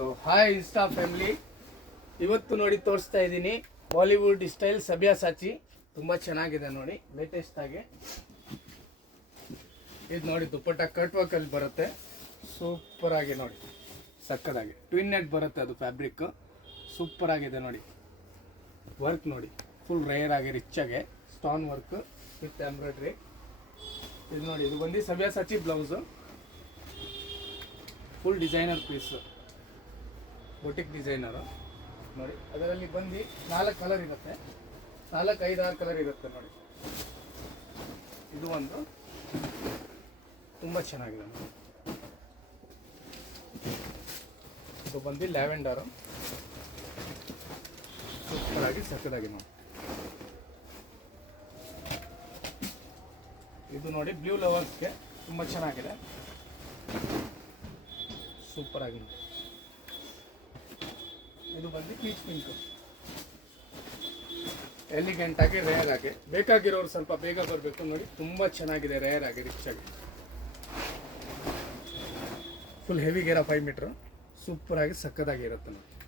So hi insta family, ಇವತ್ತು ನೋಡಿ ತೋರಿಸ್ತಾ ಇದ್ದೀನಿ ಬಾಲಿವುಡ್ ಸ್ಟೈಲ್ ಸಬ್ಯಾಸಾಚಿ. ತುಂಬ ಚೆನ್ನಾಗಿದೆ ನೋಡಿ, ಲೇಟೆಸ್ಟ್ ಆಗಿ. ಇದು ನೋಡಿ ದುಪ್ಪಟ್ಟ ಕಟ್ ವರ್ಕಲ್ಲಿ ಬರುತ್ತೆ, ಸೂಪರ್ ಆಗಿ ನೋಡಿ, ಸಕ್ಕದಾಗಿ ಟ್ವಿನ್ ನೆಟ್ ಬರುತ್ತೆ. ಅದು ಫ್ಯಾಬ್ರಿಕ್ ಸೂಪರ್ ಆಗಿದೆ ನೋಡಿ. ವರ್ಕ್ ನೋಡಿ, ಫುಲ್ ರೇರ್ ಆಗಿ ರಿಚ್ ಆಗಿ ಸ್ಟೋನ್ ವರ್ಕ್ ವಿತ್ ಎಂಬ್ರಾಯ್ಡ್ರಿ. ಇದು ನೋಡಿ, ಇದು ಬಂದು Sabyasachi blouse, full designer piece, boutique designer ನೋಡಿ. ಅದರಲ್ಲಿ ಬಂದು 4 ಕಲರ್ ಇರುತ್ತೆ, 4, 5, 6 ಕಲರ್ ಇರುತ್ತೆ ನೋಡಿ. ಇದು ಒಂದು ತುಂಬ ಚೆನ್ನಾಗಿದೆ ನೋಡಿ. ಇದು ಬಂದು ಲ್ಯಾವೆಂಡರು, ಸೂಪರ್ ಆಗಿ ಸಕ್ಕದಾಗಿ ನೋಡಿ. ಇದು ನೋಡಿ ಬ್ಲೂ ಲವರ್ಸ್ಗೆ ತುಂಬ ಚೆನ್ನಾಗಿದೆ, ಸೂಪರ್ ಆಗಿ. ಇದು ಬಂದು ಪೀಚ್ ಪಿಂಕ್, ಎಲಿಗೆಂಟ್ ಆಗಿ ರೇರ್ ಆಗಿ. ಬೇಕಾಗಿರೋರು ಸ್ವಲ್ಪ ಬೇಗ ಬರಬೇಕು ನೋಡಿ, ತುಂಬ ಚೆನ್ನಾಗಿದೆ, ರೇರ್ ಆಗಿ ರಿಚ್ ಆಗಿ. ಫುಲ್ ಹೆವಿ ಗೇರ 5 ಮೀಟ್ರ್, ಸೂಪರ್ ಆಗಿ ಸಕ್ಕದಾಗಿ ಇರುತ್ತೆ ನೋಡಿ.